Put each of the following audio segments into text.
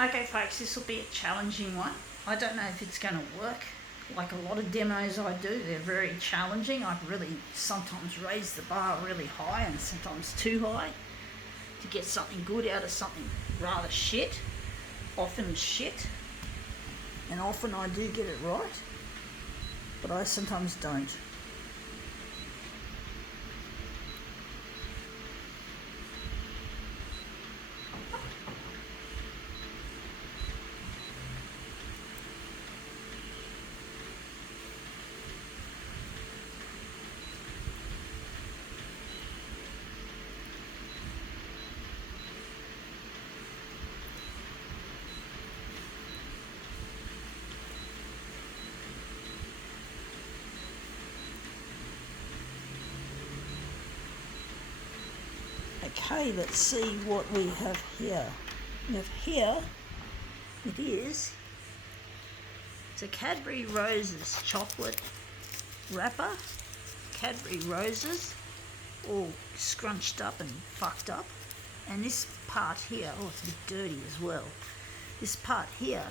Okay folks, this will be a challenging one. I don't know if it's going to work. Like a lot of demos I do, they're very challenging. I really sometimes raise the bar really high and sometimes too high to get something good out of something rather shit. Often shit. And often I do get it right, but I sometimes don't. Okay, let's see what we have here. We have here, it's a Cadbury Roses chocolate wrapper. Cadbury Roses, all scrunched up and fucked up. And this part here, oh, it's a bit dirty as well. This part here,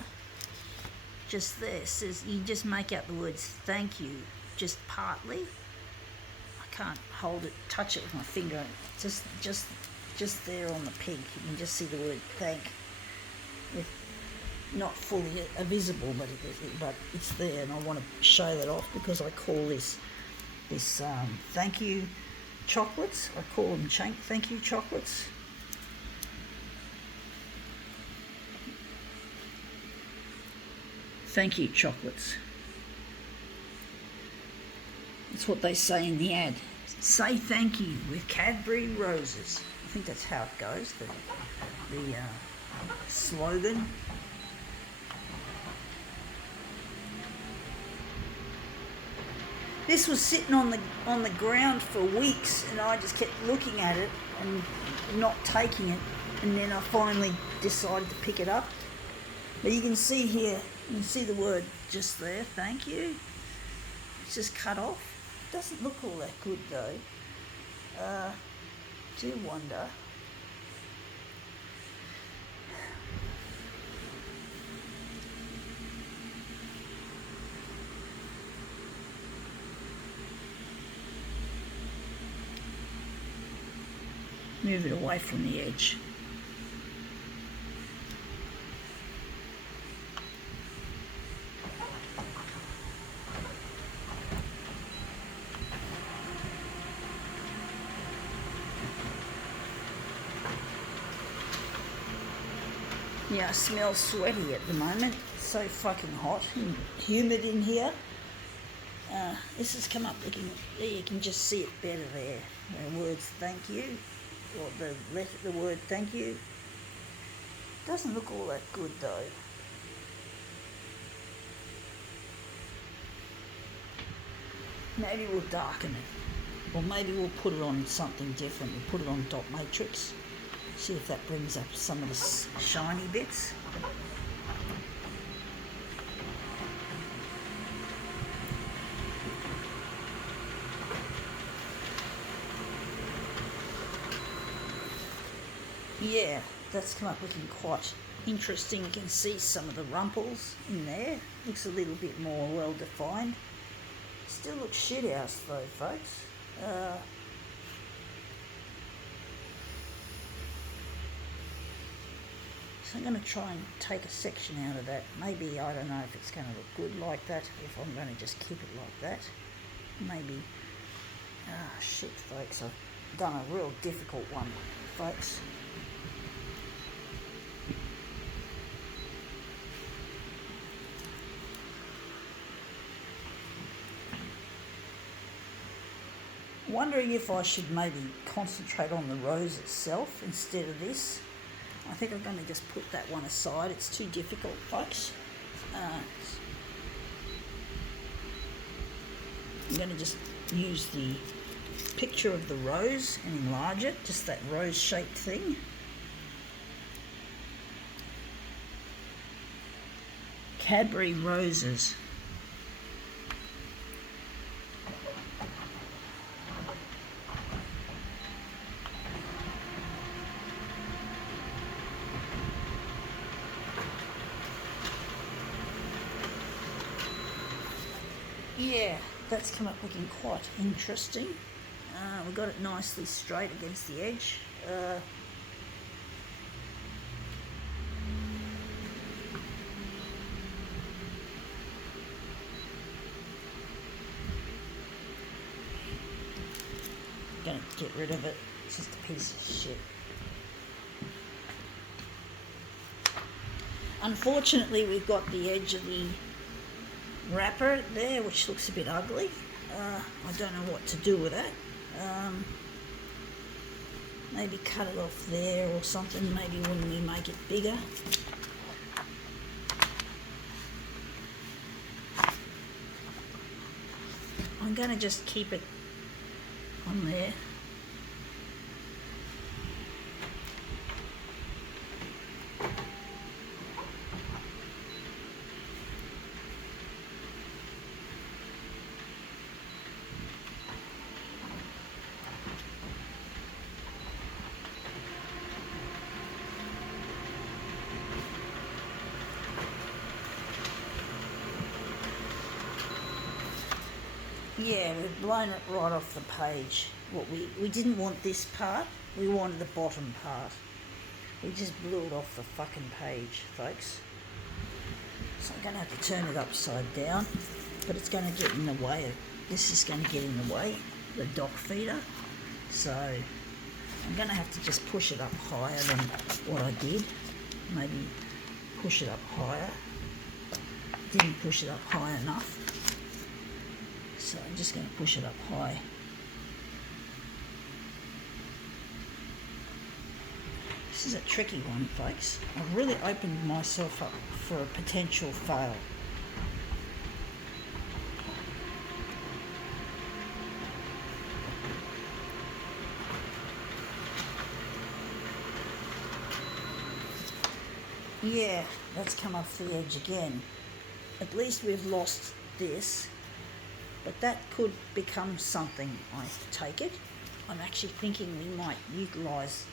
just there, says, you just make out the words thank you, just partly. Can't hold it, touch it with my finger. Just there on the pink, you can just see the word thank. It's not fully visible, but it's there, and I want to show that off because I call this Thankyou chocolates. I call them Thankyou chocolates. Thankyou chocolates. That's what they say in the ad. Say thank you with Cadbury Roses. I think that's how it goes, the slogan. This was sitting on the ground for weeks, and I just kept looking at it and not taking it, and then I finally decided to pick it up. But you can see here, you can see the word just there, thank you. It's just cut off. Doesn't look all that good though. Do wonder. Move it away from the edge. Yeah, I smell sweaty at the moment. It's so fucking hot and humid in here. This has come up, you can just see it better there. The words thank you, or the word thank you. Doesn't look all that good though. Maybe we'll darken it, or maybe we'll put it on something different. We'll put it on dot matrix. See if that brings up some of the shiny bits. Yeah, that's come up looking quite interesting. You can see some of the rumples in there. Looks a little bit more well defined. Still looks shit house though, folks. So I'm going to try and take a section out of that. Maybe, I don't know if it's going to look good like that, if I'm going to just keep it like that. Maybe, shit folks, I've done a real difficult one, folks. Wondering if I should maybe concentrate on the rose itself instead of this. I think I'm going to just put that one aside. It's too difficult, folks. I'm going to just use the picture of the rose and enlarge it, just that rose-shaped thing. Cadbury Roses. Yeah, that's come up looking quite interesting. We got it nicely straight against the edge. Gonna get rid of it. It's just a piece of shit. Unfortunately, we've got the edge of the wrapper there, which looks a bit ugly. I don't know what to do with that. Maybe cut it off there or something. Maybe when we make it bigger. I'm going to just keep it on there. Yeah, we've blown it right off the page. We didn't want this part, we wanted the bottom part. We just blew it off the fucking page, folks. So I'm going to have to turn it upside down, but it's going to get in the way. This is going to get in the way, the dock feeder. So I'm going to have to just push it up higher than what I did. Maybe push it up higher. Didn't push it up high enough. So I'm just going to push it up high. This is a tricky one, folks. I've really opened myself up for a potential fail. Yeah, that's come off the edge again. At least we've lost this. But that could become something, I take it. I'm actually thinking we might utilise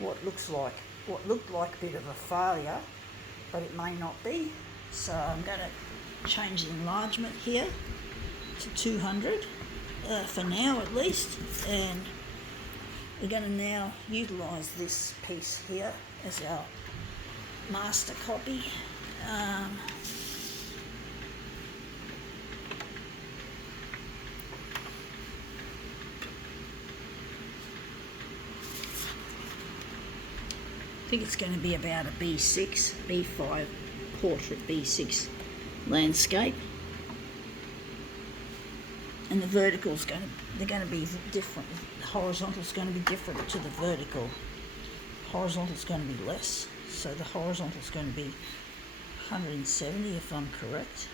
what looked like a bit of a failure, but it may not be. So I'm going to change the enlargement here to 200 for now at least, and we're going to now utilise this piece here as our master copy. I think it's going to be about a B6, B5 portrait, B6 landscape, and the vertical's they're going to be different. The horizontal's going to be different to the vertical. Horizontal's going to be less, so the horizontal's going to be 170 if I'm correct.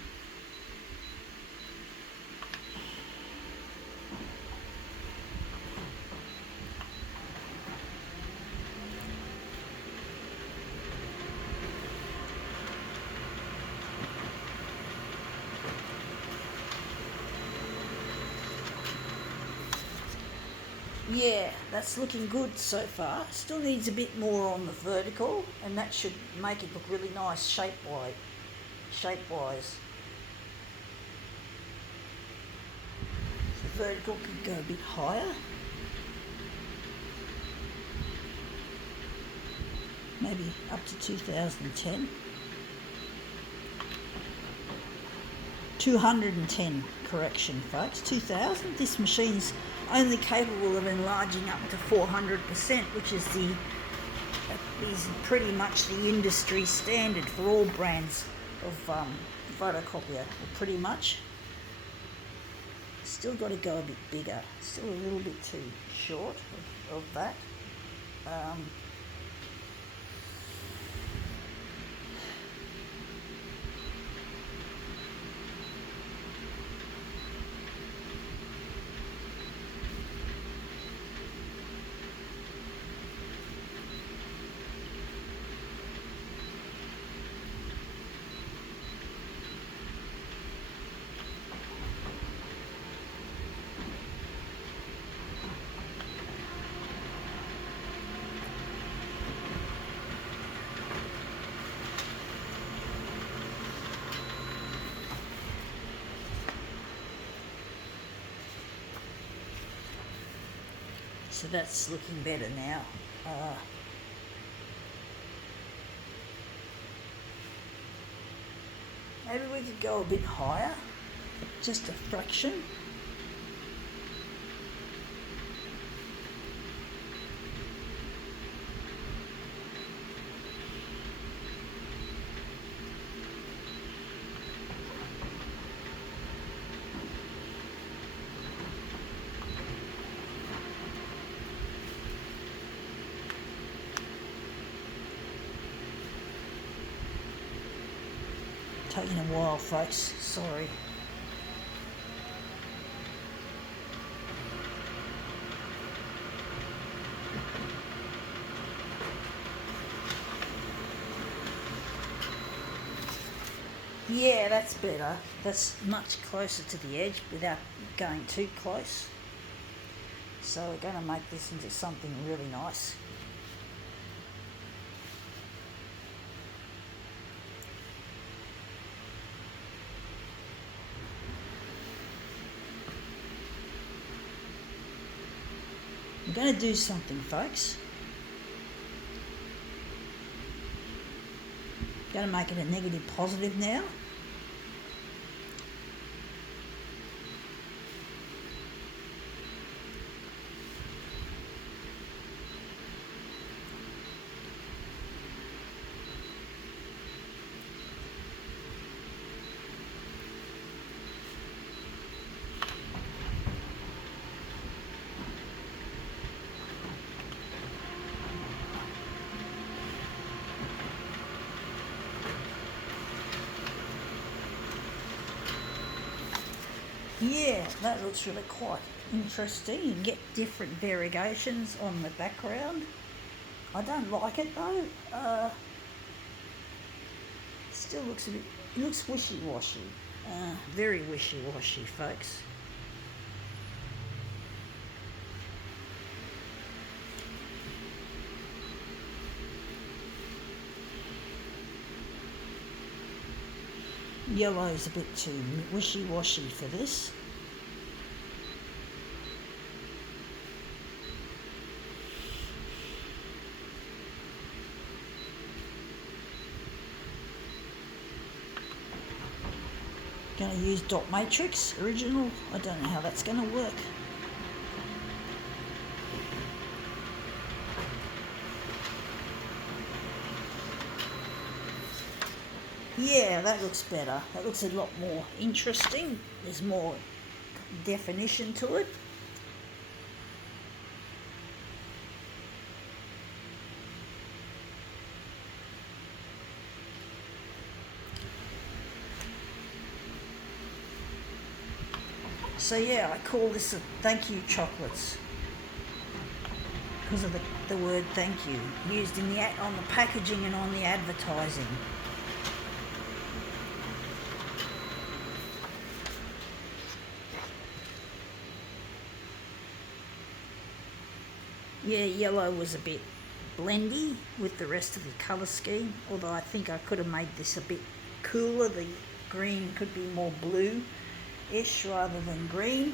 Yeah, that's looking good so far. Still needs a bit more on the vertical, and that should make it look really nice shape-wise. The vertical could go a bit higher. Maybe up to 2010. 210, correction folks, 2000. This machine's only capable of enlarging up to 400%, which is pretty much the industry standard for all brands of photocopier, pretty much. Still got to go a bit bigger, still a little bit too short of that. So that's looking better now. Maybe we could go a bit higher, just a fraction. Taking a while, folks, sorry. Yeah, that's better. That's much closer to the edge without going too close. So we're going to make this into something really nice. I'm going to do something, folks. Going to make it a negative positive now. Yeah, that looks really quite interesting. You get different variegations on the background. I don't like it though. Still looks a bit, it looks wishy-washy. Very wishy-washy, folks. Yellow's a bit too wishy-washy for this. Going to use dot matrix original. I don't know how that's going to work. Yeah, that looks better. That looks a lot more interesting. There's more definition to it. So yeah, I call this a Thankyou chocolates because of the word thank you used in on the packaging and on the advertising. Yeah, yellow was a bit blendy with the rest of the colour scheme, although I think I could have made this a bit cooler. The green could be more blue-ish rather than green.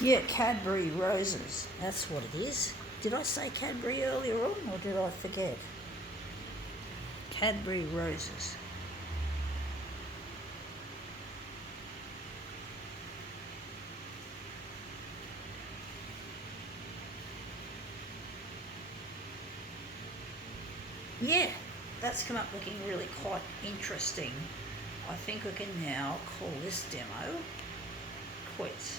Yeah, Cadbury roses, that's what it is. Did I say Cadbury earlier on or did I forget? Cadbury roses. Yeah, that's come up looking really quite interesting. I think we can now call this demo quits.